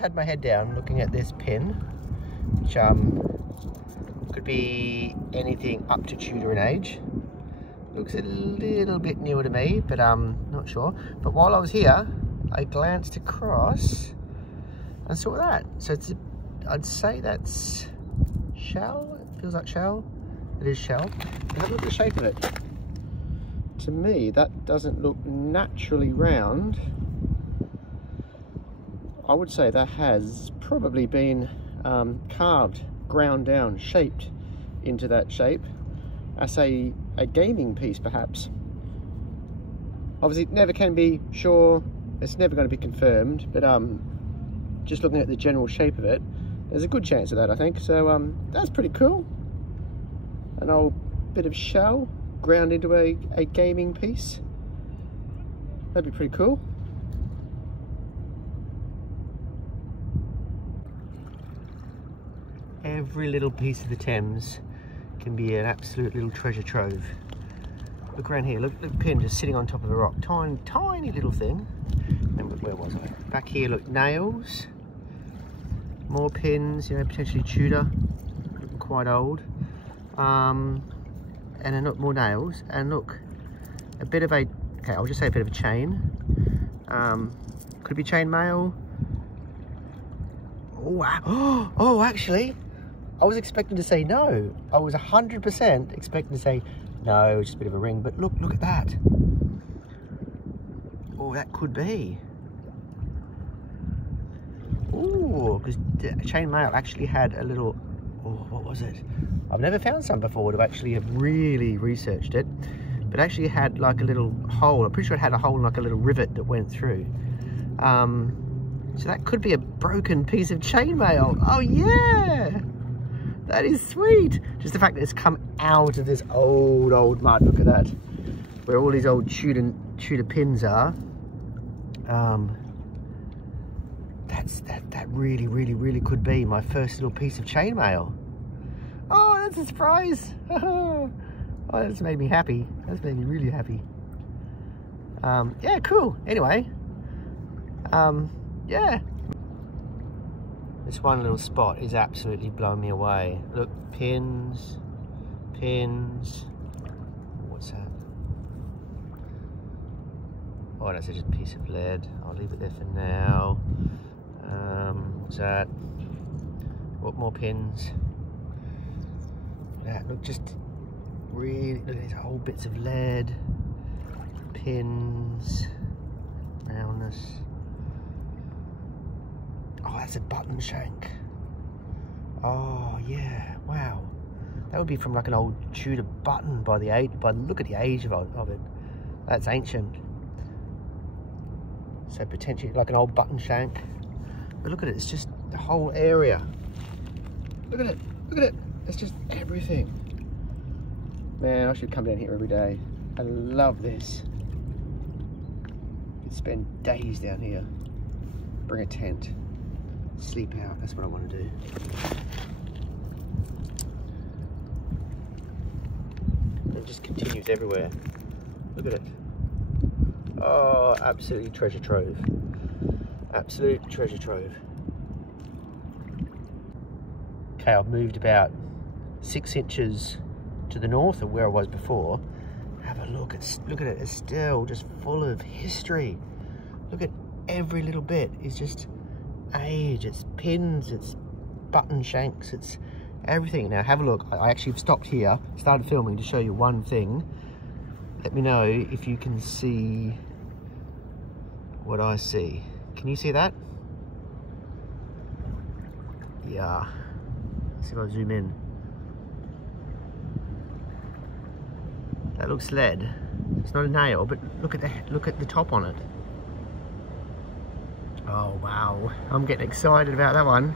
had my head down looking at this pin, which could be anything up to Tudor in age. Looks a little bit newer to me, but not sure. But while I was here, I glanced across and saw that. So it's, I'd say that's shell. It feels like shell. It is shell. But have a look at the shape of it. To me, that doesn't look naturally round. I would say that has probably been carved, ground down, shaped into that shape as a gaming piece, perhaps. Obviously, it never can be sure. It's never going to be confirmed, but just looking at the general shape of it, there's a good chance of that, I think. So that's pretty cool. An old bit of shell ground into a gaming piece. That'd be pretty cool. Every little piece of the Thames can be an absolute little treasure trove. Look around here, look pin just sitting on top of a rock. Tiny little thing. And where was I? Back here, look, nails. More pins, you know, potentially Tudor, looking quite old. And then look, more nails. And look, a bit of a, okay, I'll just say a bit of a chain. Could it be chain mail? Oh, actually, I was expecting to say no. I was 100% expecting to say no, it's just a bit of a ring. But look at that. Oh, that could be. Oh, because chainmail actually had a little, oh, what was it? I've never found some before to actually have really researched it. But actually it had like a little hole. I'm pretty sure it had a hole, like a little rivet that went through. So that could be a broken piece of chainmail. Oh yeah, that is sweet. Just the fact that it's come out of this old mud. Look at that, where all these old Tudor pins are. That really could be my first little piece of chainmail. Oh, that's a surprise. Oh, that's made me happy. That's made me really happy. Yeah, cool. Anyway, yeah. This one little spot is absolutely blowing me away. Look, pins. What's that? Oh, that's just a piece of lead. I'll leave it there for now. What's that? What more pins? Yeah, look, just really, look at these whole bits of lead. Pins. Roundness. Oh, that's a button shank. Oh yeah, wow. That would be from like an old Tudor button by the look at the age of it. That's ancient. So potentially like an old button shank. But look at it, it's just the whole area. Look at it, it's just everything. Man, I should come down here every day. I love this. Could spend days down here. Bring a tent. Sleep out, that's what I want to do. It just continues everywhere. Look at it. Oh, absolutely treasure trove. Absolute treasure trove. Okay, I've moved about 6 inches to the north of where I was before. Have a look at it. It's still just full of history. Look at every little bit. It's just age, it's pins, it's button shanks, it's everything. Now have a look. I actually stopped here, started filming to show you one thing. Let me know if you can see what I see. Can you see that? Yeah. Let's see if I zoom in. That looks lead. It's not a nail, but look at the top on it. Oh wow, I'm getting excited about that one.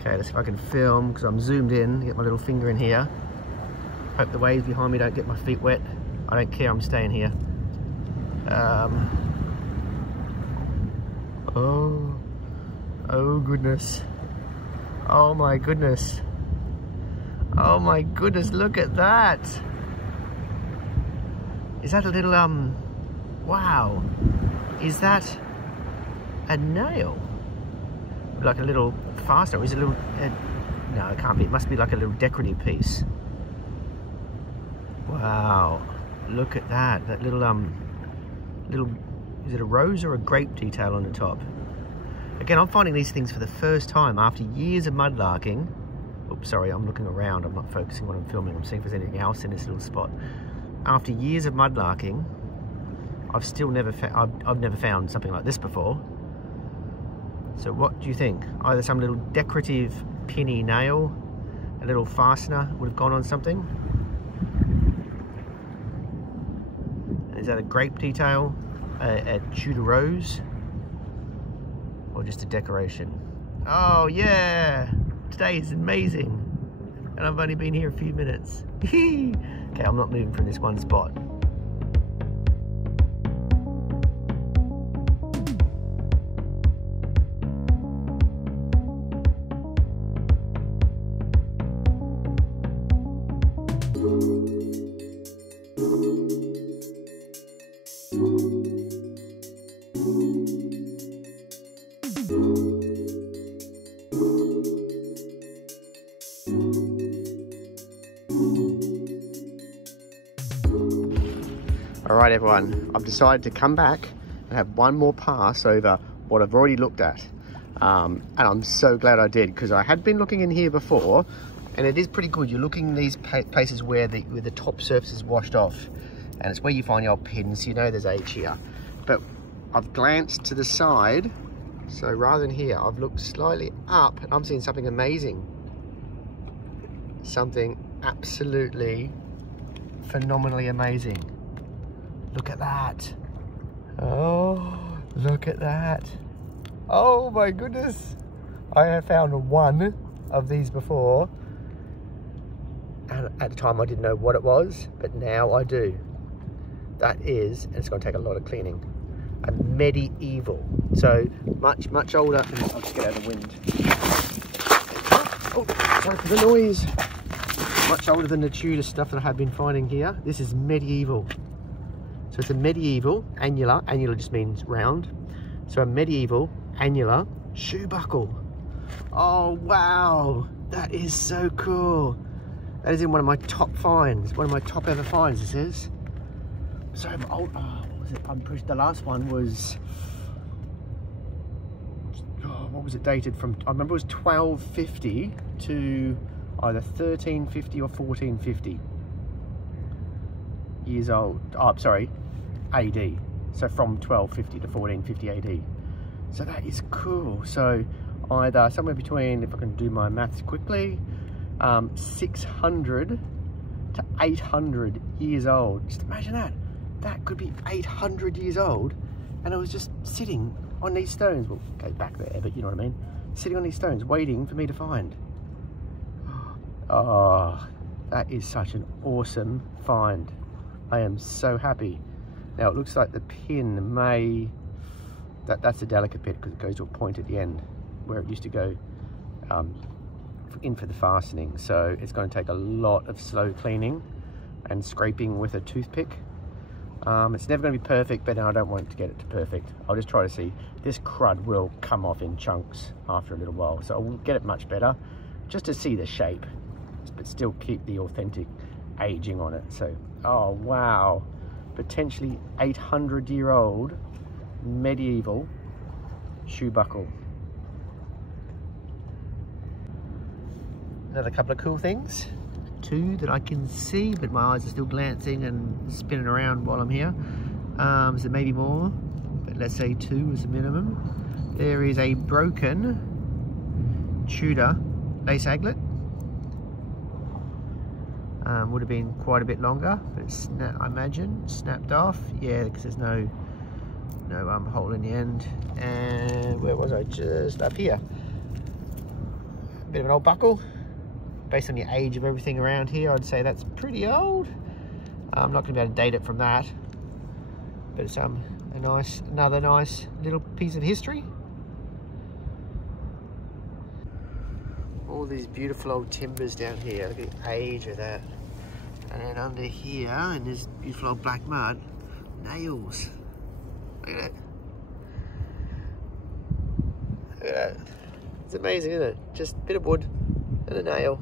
Okay, let's see if I can film, because I'm zoomed in, get my little finger in here. Hope the waves behind me don't get my feet wet. I don't care, I'm staying here. Oh goodness. Oh my goodness. Oh my goodness, look at that. Is that a little, wow. Is that a nail? like a little fastener. Is it a little? No, it can't be. It must be like a little decorative piece. Wow, look at that. That little is it a rose or a grape detail on the top? Again, I'm finding these things for the first time after years of mudlarking. Oops, sorry, I'm looking around. I'm not focusing on what I'm filming. I'm seeing if there's anything else in this little spot. After years of mudlarking, I've never found something like this before. So what do you think? Either some little decorative pinny nail, a little fastener would have gone on something. Is that a grape detail, a Tudor rose, or just a decoration? Oh yeah, today is amazing. And I've only been here a few minutes. Okay, I'm not moving from this one spot. Alright everyone, I've decided to come back and have one more pass over what I've already looked at. And I'm so glad I did, because I had been looking in here before, and it is pretty good. You're looking in these places where the top surface is washed off, and it's where you find the old pins. You know there's age here. But I've glanced to the side, so rather than here, I've looked slightly up, and I'm seeing something amazing. Something absolutely phenomenally amazing. Look at that. Oh, look at that. Oh my goodness. I have found one of these before. And at the time I didn't know what it was, but now I do. That is, and it's going to take a lot of cleaning, a medieval. So much, much older. I'll just get out of the wind. Oh, sorry for the noise. Much older than the Tudor stuff that I have been finding here. This is medieval. So it's a medieval annular. Annular just means round. So a medieval annular shoe buckle. Oh wow, that is so cool. That is in one of my top finds, one of my top ever finds. This is. So old. Oh, what was it? I'm pretty. The last one was. Oh, what was it dated from? I remember it was 1250 to either 1350 or 1450 years old. Oh, I'm sorry, AD. So from 1250 to 1450 AD. So that is cool. So either somewhere between, if I can do my maths quickly, 600 to 800 years old. Just imagine that. That could be 800 years old, and it was just sitting on these stones. Well, go back there, but you know what I mean. Sitting on these stones, waiting for me to find. Oh, that is such an awesome find. I am so happy. Now it looks like the pin may, that's a delicate bit because it goes to a point at the end where it used to go in for the fastening. So it's going to take a lot of slow cleaning and scraping with a toothpick. It's never going to be perfect, but I don't want it to get it to perfect. I'll just try to see. This crud will come off in chunks after a little while, so I'll get it much better just to see the shape, but still keep the authentic aging on it. So, oh wow, potentially 800-year-old medieval shoe buckle. Another couple of cool things, two that I can see, but my eyes are still glancing and spinning around while I'm here. So maybe more, but let's say two is a minimum. There is a broken Tudor lace aglet. Would have been quite a bit longer, but it's I imagine snapped off. Yeah, because there's no hole in the end. And where was I? Just up here. A bit of an old buckle. Based on the age of everything around here, I'd say that's pretty old. I'm not going to be able to date it from that, but it's another nice little piece of history. All these beautiful old timbers down here. Look at the age of that. And then under here, in this beautiful old black mud, nails. Look at that. Look at that. It's amazing, isn't it? Just a bit of wood and a nail.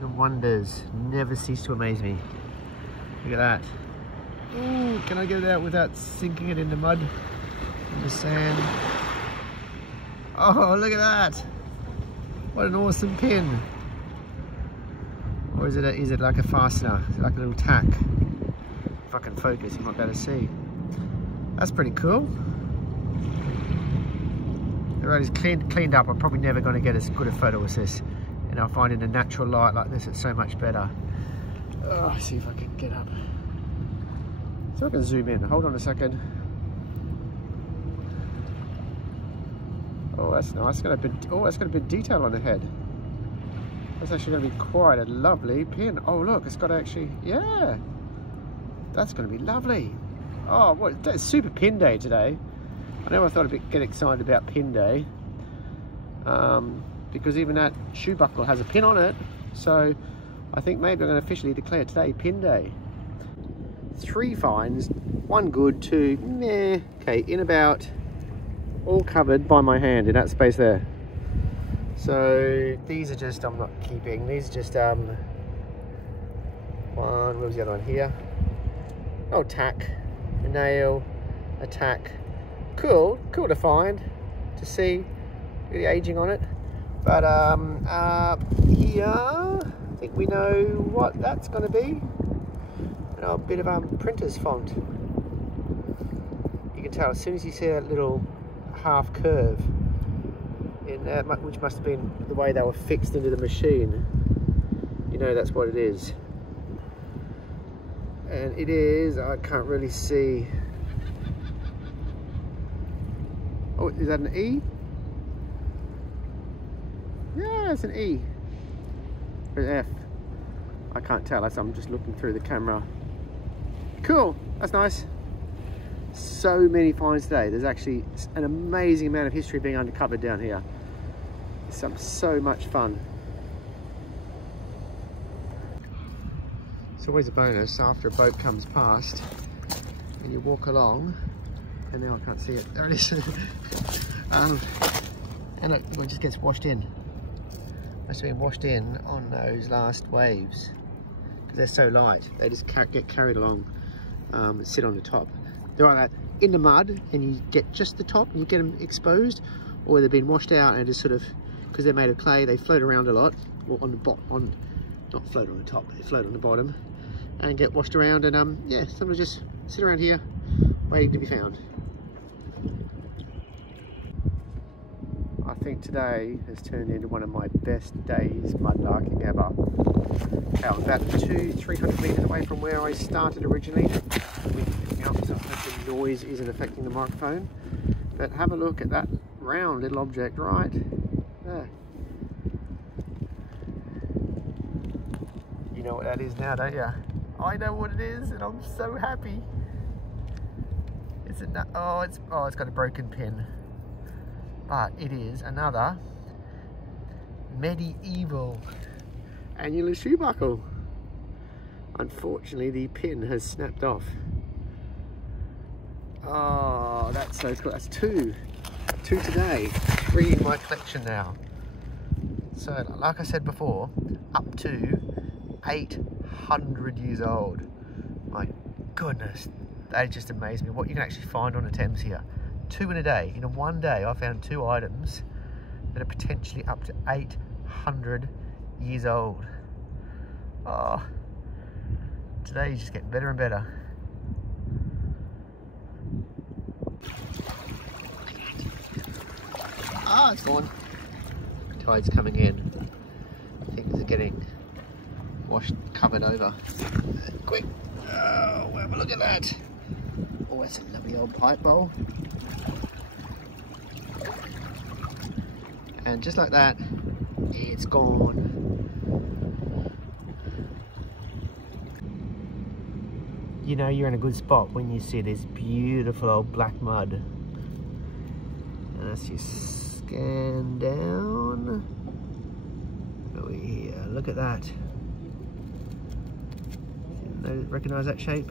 The wonders never cease to amaze me. Look at that. Ooh, can I get it out without sinking it in the mud, in the sand? Oh, look at that. What an awesome pin. Or is it like a fastener? Is it like a little tack? If I can focus, you might be able to see. That's pretty cool. The road is cleaned up. I'm probably never going to get as good a photo as this. And I'll find in a natural light like this, it's so much better. Oh, see if I can get up. So I can zoom in. Hold on a second. Oh, that's nice. It's got a bit, oh, it's got a bit of detail on the head. That's actually going to be quite a lovely pin. Oh, look, it's got actually, yeah. That's going to be lovely. Oh, what? It's super pin day today. I never thought I'd get excited about pin day. Because even that shoe buckle has a pin on it. So I think maybe I'm going to officially declare today pin day. 3 finds, 1 good, 2 meh. Okay, in about, all covered by my hand in that space there. So these are just, I'm not keeping, these are just, one, where was the other one here? Oh, tack, a nail, a tack. Cool to find, to see the aging on it. But here, I think we know what that's going to be. A bit of printer's font. You can tell as soon as you see that little half curve in there, which must have been the way they were fixed into the machine. You know that's what it is. And it is, I can't really see. Oh, is that an E? Yeah, it's an E. Or an F. I can't tell, I'm just looking through the camera. Cool, that's nice. So many finds today. There's actually an amazing amount of history being uncovered down here. It's so much fun. It's always a bonus after a boat comes past and you walk along, and now I can't see it. There it is. And it just gets washed in. Must have been washed in on those last waves because they're so light. They just get carried along. And sit on the top. They're like that in the mud, and you get just the top and you get them exposed, or they've been washed out and just sort of, because they're made of clay, they float around a lot, or on the bottom, not float on the top, but they float on the bottom and get washed around, and yeah, some just sit around here waiting to be found. I think today has turned into one of my best days mudlarking ever. I was about 200-300 metres away from where I started originally. So I hope the noise isn't affecting the microphone. But have a look at that round little object right there. You know what that is now, don't you? I know what it is, and I'm so happy. It's got a broken pin. But it is another medieval annular shoe buckle. Unfortunately, the pin has snapped off. Oh, that's so cool. That's 2 today. 3 in my collection now. So, like I said before, up to 800 years old. My goodness, that just amazed me. What you can actually find on the Thames here. 2 in a day. In one day, I found 2 items that are potentially up to 800 years old. Oh, today you just get better and better. Ah, it's gone. Tide's coming in. Things are getting covered over. Quick. Oh, have a look at that. Oh, that's a lovely old pipe bowl. And just like that, it's gone. You know you're in a good spot when you see this beautiful old black mud. And as you scan down, over here, look at that. Recognize that shape?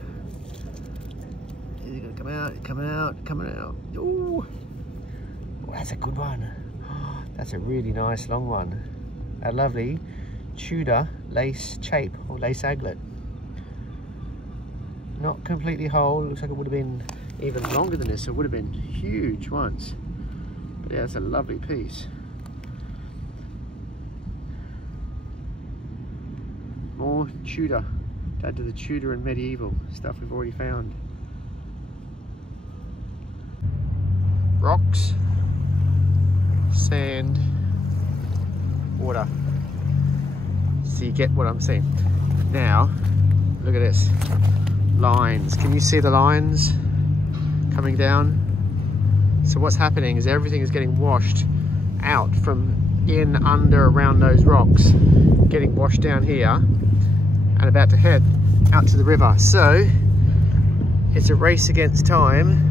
You're gonna come out, coming out, coming out. Ooh. Oh, that's a good one. Oh, that's a really nice long one. A lovely Tudor lace chape or lace aglet. Not completely whole. Looks like it would have been even longer than this. It would have been huge once. But yeah, it's a lovely piece. More Tudor. Add to the Tudor and medieval stuff we've already found. Rocks, sand, water. So you get what I'm saying. Now, look at this. Lines. Can you see the lines coming down? So what's happening is everything is getting washed out from in, under, around those rocks, getting washed down here and about to head out to the river. So it's a race against time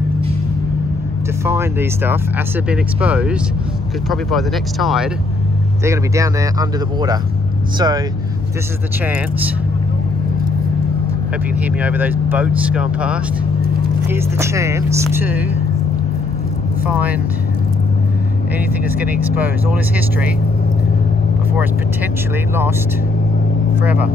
to find these stuff as they've been exposed, because probably by the next tide they're going to be down there under the water. So this is the chance. Hope you can hear me over those boats going past. Here's the chance to find anything that's getting exposed. All this history before it's potentially lost forever.